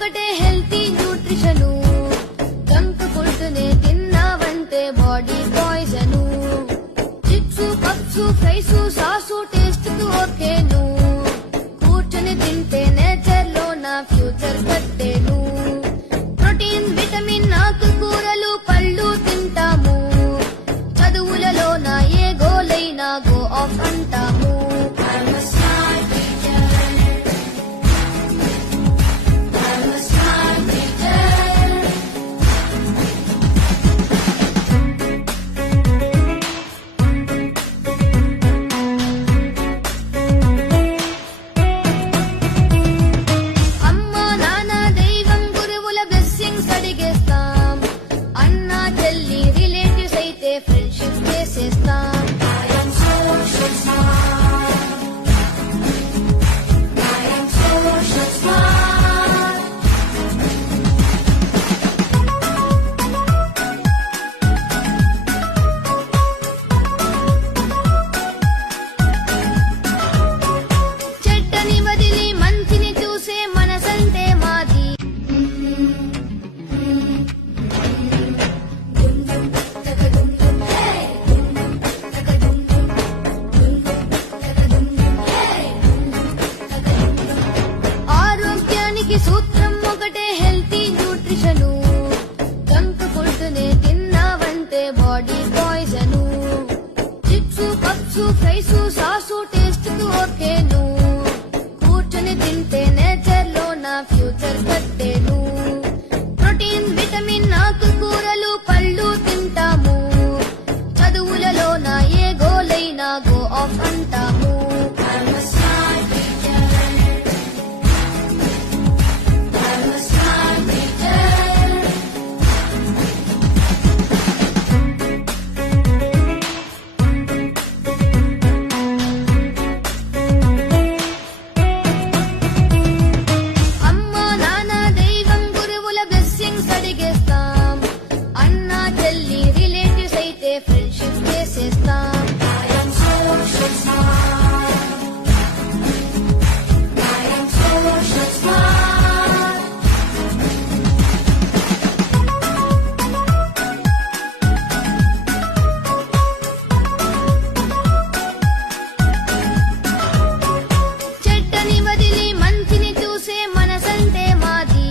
ఒకటే healthy nutrition junk food నే తిన్నావంటే body poison chips puffs fries sauce taste కు ఓకేను కూర్చొని తింటే నేచర్ లో నా ఫ్యూచర్ కట్టేను ప్రోటీన్ విటమిన్ ఆకుకూరలు పళ్ళు తింటాము చదువులలో నా ఏ గోలైనా గో ఆఫ్ అంటాము ఫ్రెండ్షిప్ చేసేస్తాం చెడ్డని వదిలి మంచిని చూసే మనసంటే మాది సూత్రం ఒకటే హెల్తీ న్యూట్రిషను జంక్ ఫుడ్ నే తిన్నావంటే body poison chips puffs fries sauce taste కు ఓకేను కూర్చొని తింటే నేచర్ లో నా ఫ్యూచర్ కట్టేను